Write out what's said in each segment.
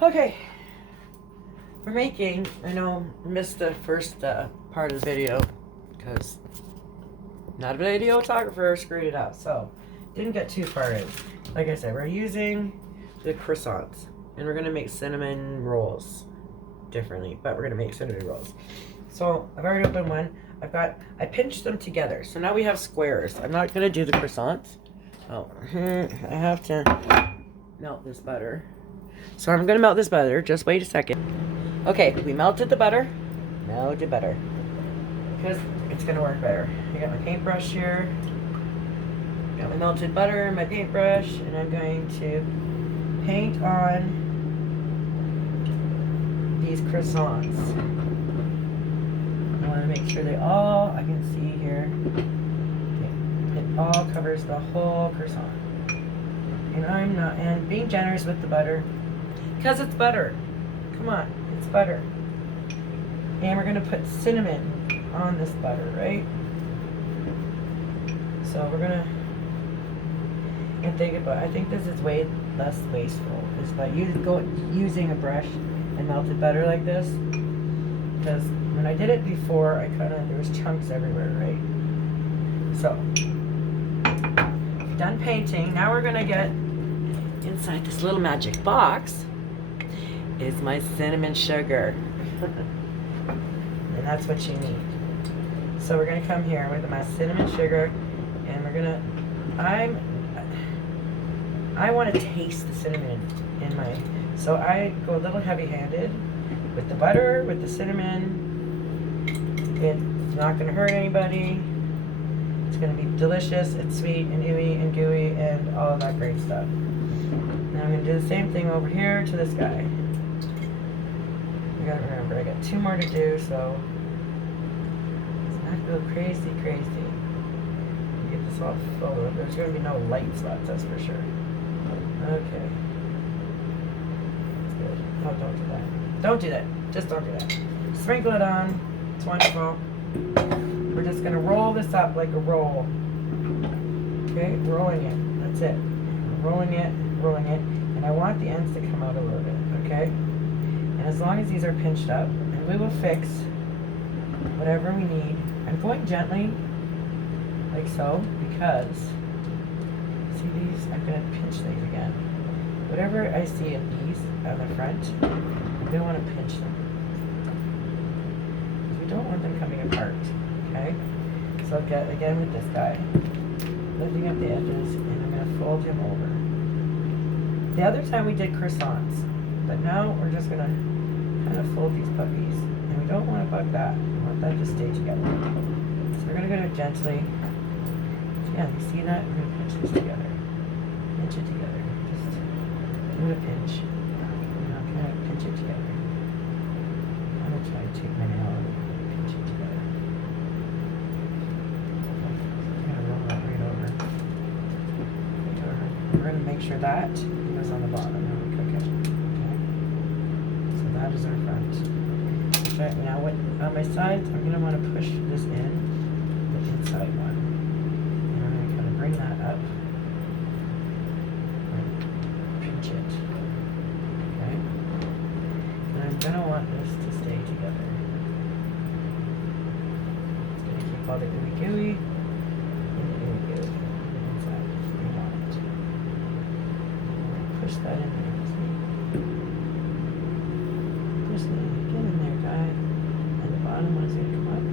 Okay, we're making, I know, missed the first part of the video because not a videographer, screwed it up, so didn't get too far in. Like I said, we're using the croissants and we're gonna make cinnamon rolls differently, but we're gonna make cinnamon rolls. So I've already opened one. I pinched them together, so now we have squares. I'm not gonna do the croissants. Oh, I have to melt this butter. So I'm gonna melt this butter. Just wait a second. Okay, we melted the butter. Melted butter. Because it's gonna work better. I got my paintbrush here. Got my melted butter, my paintbrush, and I'm going to paint on these croissants. I want to make sure I can see here. Okay. It all covers the whole croissant. And being generous with the butter, because it's butter. Come on, it's butter. And we're gonna put cinnamon on this butter, right? So we're gonna, and I think this is way less wasteful, is by using a brush and melted butter like this. Because when I did it before, there was chunks everywhere, right? So, done painting. Now we're gonna get inside this little magic box is my cinnamon sugar. And that's what you need. So we're gonna come here with my cinnamon sugar, and we're gonna, I want to taste the cinnamon in my, so I go a little heavy-handed with the butter, with the cinnamon. It's not gonna hurt anybody. It's gonna be delicious. It's sweet and ooey and gooey and all of that great stuff. Now I'm gonna do the same thing over here to this guy. You gotta remember, I got 2 more to do, so it's not go crazy. Get this all full. There's gonna be no light spots, that's for sure. Okay. That's good. No, don't do that. Don't do that. Just don't do that. Sprinkle it on. It's wonderful. We're just gonna roll this up like a roll. Okay, rolling it. That's it. Rolling it. And I want the ends to come out a little bit, okay? And as long as these are pinched up, and we will fix whatever we need. I'm going gently, like so, because, see these? I'm gonna pinch these again. Whatever I see of these on the front, I'm gonna want to pinch them. Because we don't want them coming apart, okay? So I'll get, again with this guy, lifting up the edges, and I'm gonna fold him over. The other time we did croissants, but now we're just gonna kind of fold these puppies. And we don't want to bug that. We want that to stay together. So we're gonna go gently. Yeah, you see that? We're gonna pinch this together. Pinch it together. Just do a pinch. Kind of pinch it together. I'm gonna try to take my nail and pinch it together. I'm gonna roll that right over. We're gonna make sure that goes on the bottom when we cook it. Okay. So that is our front. Okay, now on my sides, I'm gonna want to push this in, the inside one. And I'm gonna kind of bring that up. And pinch it. Okay. And I'm gonna want this to stay together. It's gonna keep all the gooey inside. We want it. Push that in there. Push that. Get in there, guy. And the bottom one's gonna come up.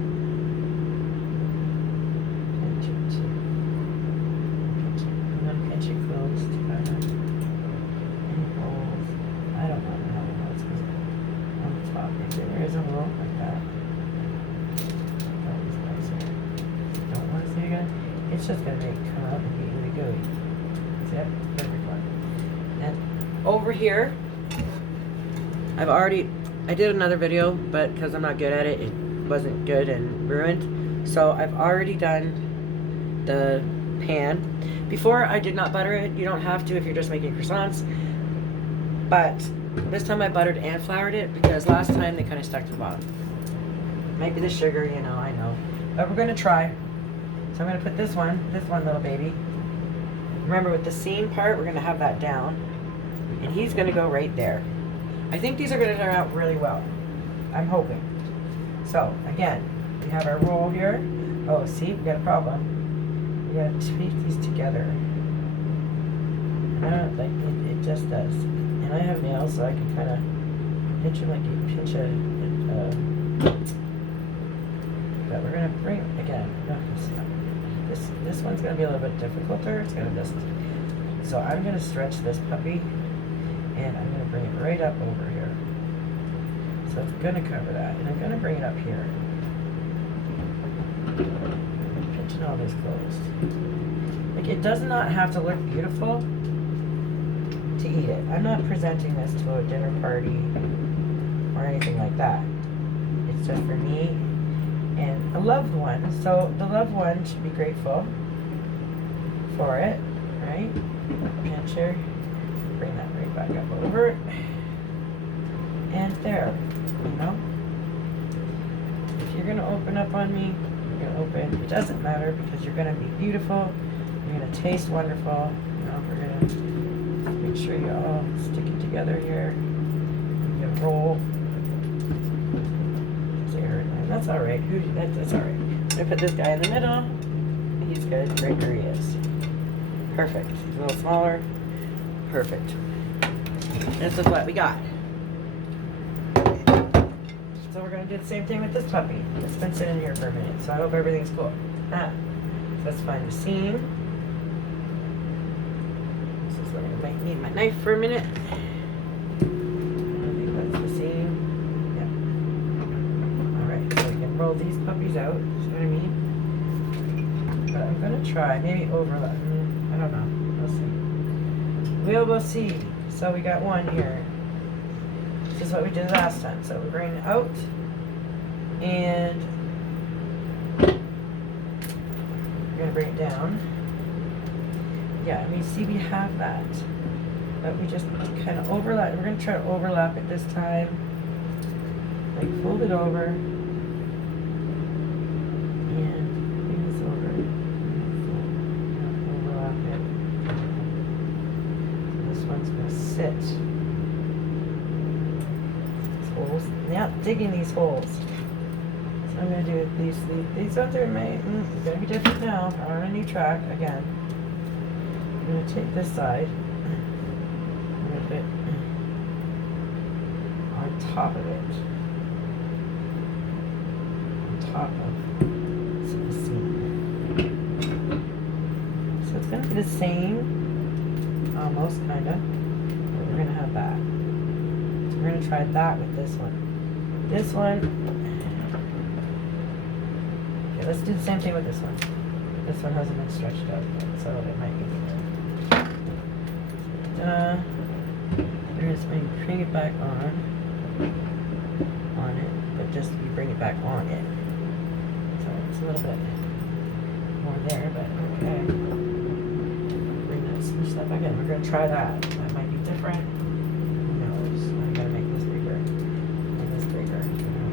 Pinch it. Pinch it. I'm gonna pinch it close to kind of any holes. I don't want to have holes because on the top, if there is a hole like that, that was nicer. Don't want to see it again. It's just gonna come out and be really gooey. See it? Perfect one. And over here, I did another video, but because I'm not good at it, it wasn't good and ruined. So I've already done the pan. Before, I did not butter it. You don't have to if you're just making croissants. But this time I buttered and floured it because last time they kind of stuck to the bottom. Maybe the sugar, I know. But we're going to try. So I'm going to put this one little baby. Remember, with the seam part, we're going to have that down. And he's going to go right there. I think these are going to turn out really well. I'm hoping. So, again, we have our roll here. Oh, see, we got a problem. We got to tweak these together. Like it just does. And I have nails, so I can kind of pinch them like you pinch but we're going to bring, again, this one's going to be a little bit difficulter. It's going to just, so I'm going to stretch this puppy, and I'm going to bring it right up over here. So it's going to cover that, and I'm going to bring it up here. Pinching all this closed. Like, it does not have to look beautiful to eat it. I'm not presenting this to a dinner party or anything like that. It's just for me and a loved one. So the loved one should be grateful for it, right? Pincher, bring that right back up over, and there, you know. If you're gonna open up on me, you're gonna open. It doesn't matter, because you're gonna be beautiful. You're gonna taste wonderful. You know, we're gonna make sure you all stick it together here. You roll. That's all right. That's all right. I'm gonna put this guy in the middle. He's good. Right where he is. Perfect. He's a little smaller. Perfect. This is what we got. So we're gonna do the same thing with this puppy. It's been sitting here for a minute, so I hope everything's cool. So let's find the seam. This is where I might need my knife for a minute. I think that's the seam. Roll these puppies out, see what I mean? But I'm gonna try, maybe overlap. I don't know. We'll see. So we got one here. This is what we did last time. So we're bringing it out, and we're gonna bring it down. Yeah, I mean, see, we have that, but we just kind of overlap. We're gonna try to overlap it this time. Like, fold it over. Sit. These holes. Now digging these holes. So I'm gonna do these ones are gonna be different now. I'm on a new track again. I'm gonna take this side. I'm gonna put it on top of it. On top of the seam. So it's gonna be the same, almost kinda. We're gonna have that. So we're gonna try that with this one. This one. Okay, let's do the same thing with this one. This one hasn't been stretched out yet, so it might be good. We're just going to bring it back on it, but just we bring it back on it. So it's a little bit more there, but okay. Bring that, switch that back in. We're gonna try that. That might be different. Who knows? I'm gonna make this bigger and this bigger. I'm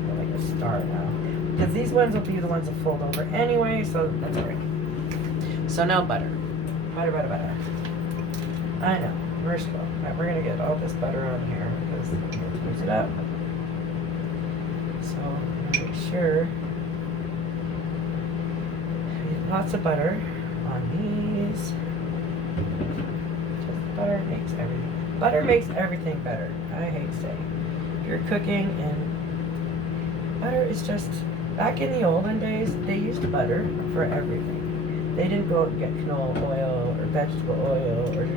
gonna go like a star now. Because these ones will be the ones that fold over anyway, so that's alright. So now butter. Butter. I know. We're slow. Right, we're gonna get all this butter on here because we're gonna use it up. So I'm gonna make sure lots of butter on these. Butter makes everything. Butter makes everything better. I hate to say. If you're cooking, and butter is just, back in the olden days, they used butter for everything. They didn't go and get canola oil or vegetable oil or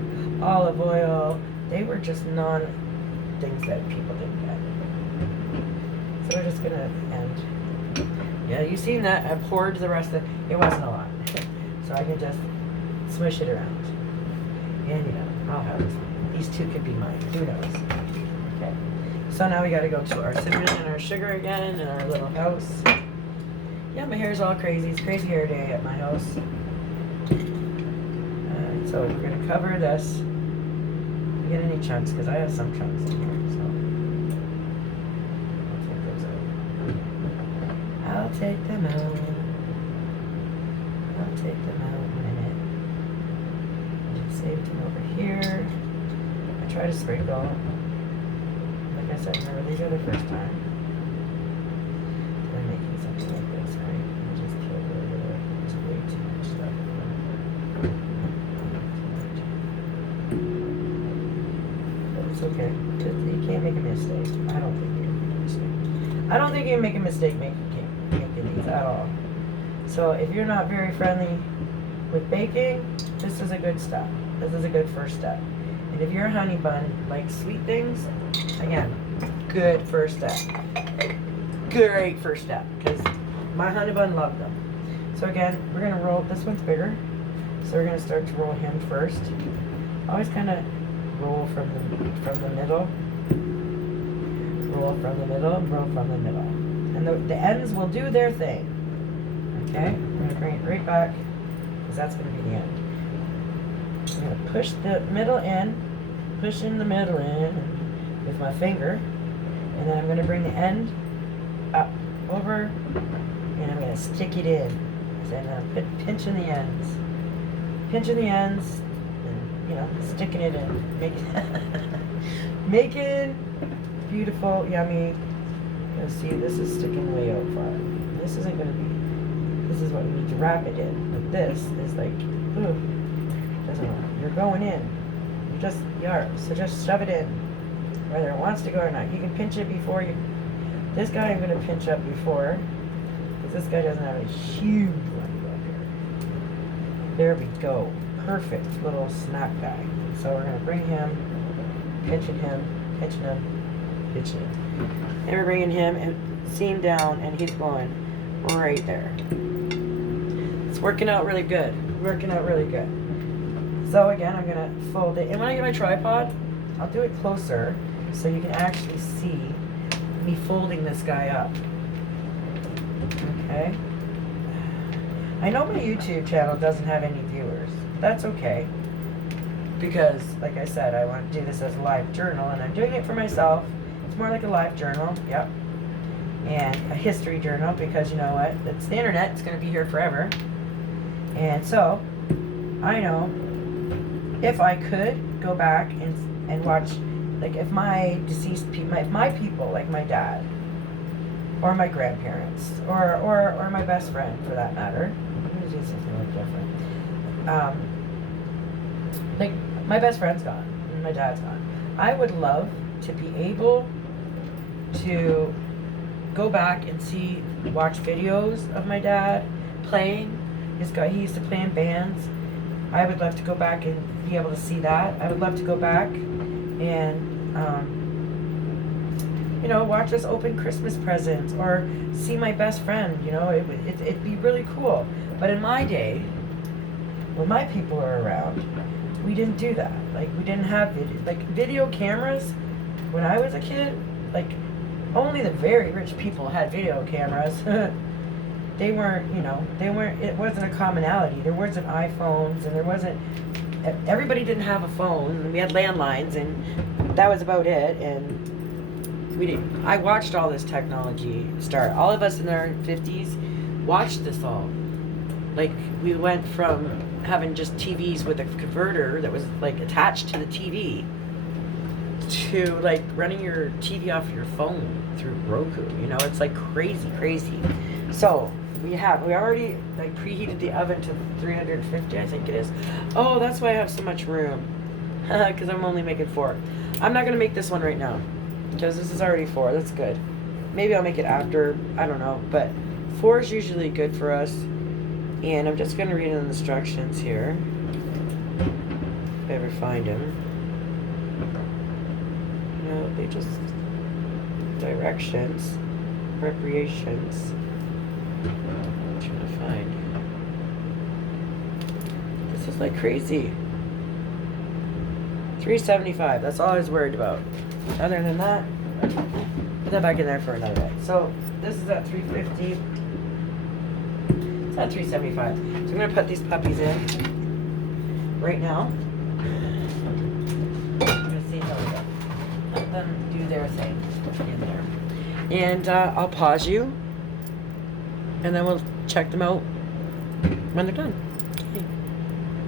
olive oil. They were just things that people didn't get. So we're just gonna end. Yeah, you seen that? I poured the rest of it. It wasn't a lot. So I can just smush it around. And I'll have this one. These two could be mine. Who knows? Okay. So now we gotta go to our cinnamon and our sugar again in our little house. Yeah, my hair's all crazy. It's crazy hair day at my house. So we're gonna cover this. You get any chunks? Because I have some chunks in here. So I'll take those out. I'll take them out. I'll take them out in a minute. Just save them over here. I try to sprinkle. Like I upset her really good the first time. I'm making something like this, right? I just killed her over there. There's way too much stuff. But it's okay. You can't make a mistake. I don't think you can make a mistake. I don't think you can make a mistake making these at all. So if you're not very friendly with baking, this is a good step. This is a good first step. And if you're a honey bun, like sweet things, again, good first step. Great first step, because my honey bun loved them. So again, we're gonna roll, this one's bigger, so we're gonna start to roll him first. Always kind of roll from the middle, roll from the middle, roll from the middle. And the ends will do their thing. Okay, I'm gonna bring it right back, because that's gonna be the end. I'm gonna push the middle in, pushing the middle in with my finger, and then I'm gonna bring the end up, over, and I'm gonna stick it in. And I'm pinching the ends, and sticking it in, making beautiful, yummy. You'll see this is sticking way out far. This isn't gonna be. This is what we need to wrap it in. But this is like, ooh, doesn't work. You're going in. You are. So just shove it in, whether it wants to go or not. You can pinch it before you. This guy I'm gonna pinch up before, because this guy doesn't have a huge one up here. There we go. Perfect little snack guy. So we're gonna bring him, pinching him, pinching him, pinching him. And we're bringing him and seam down, and he's going right there. It's working out really good. Working out really good. So again, I'm gonna fold it. And when I get my tripod, I'll do it closer so you can actually see me folding this guy up. Okay. I know my YouTube channel doesn't have any viewers. That's okay. Because, like I said, I want to do this as a live journal, and I'm doing it for myself. It's more like a live journal, yep. And a history journal, because you know what? It's the internet, it's going to be here forever. And so, I know if I could go back and watch, like if my deceased people, if my people, like my dad, or my grandparents, or my best friend for that matter, I'm going to do something like different. Like my best friend's gone, and my dad's gone. I would love to be able to go back and watch videos of my dad playing. He used to play in bands. I would love to go back and be able to see that. I would love to go back and, watch us open Christmas presents or see my best friend. It'd be really cool. But in my day, when my people were around, we didn't do that. Like, we didn't have video cameras. When I was a kid, like, only the very rich people had video cameras. They weren't, it wasn't a commonality. There wasn't iPhones, and everybody didn't have a phone. We had landlines, and that was about it. And I watched all this technology start. All of us in our 50s watched this all. Like, we went from having just TVs with a converter that was, like, attached to the TV to, like, running your TV off your phone through Roku. It's, like, crazy. So, we already, like, preheated the oven to 350, I think it is. Oh, that's why I have so much room. Because I'm only making 4. I'm not going to make this one right now, because this is already 4. That's good. Maybe I'll make it after. I don't know. But 4 is usually good for us. And I'm just going to read the instructions here, if I ever find them. They just, directions, preparations. I'm trying to find. This is like crazy. $3.75, that's all I was worried about. Other than that, put that back in there for another day. So, this is at $3.50. At $3.75. So I'm going to put these puppies in right now. I'm going to see how they go. Let them do their thing in there. And I'll pause you. And then we'll check them out when they're done.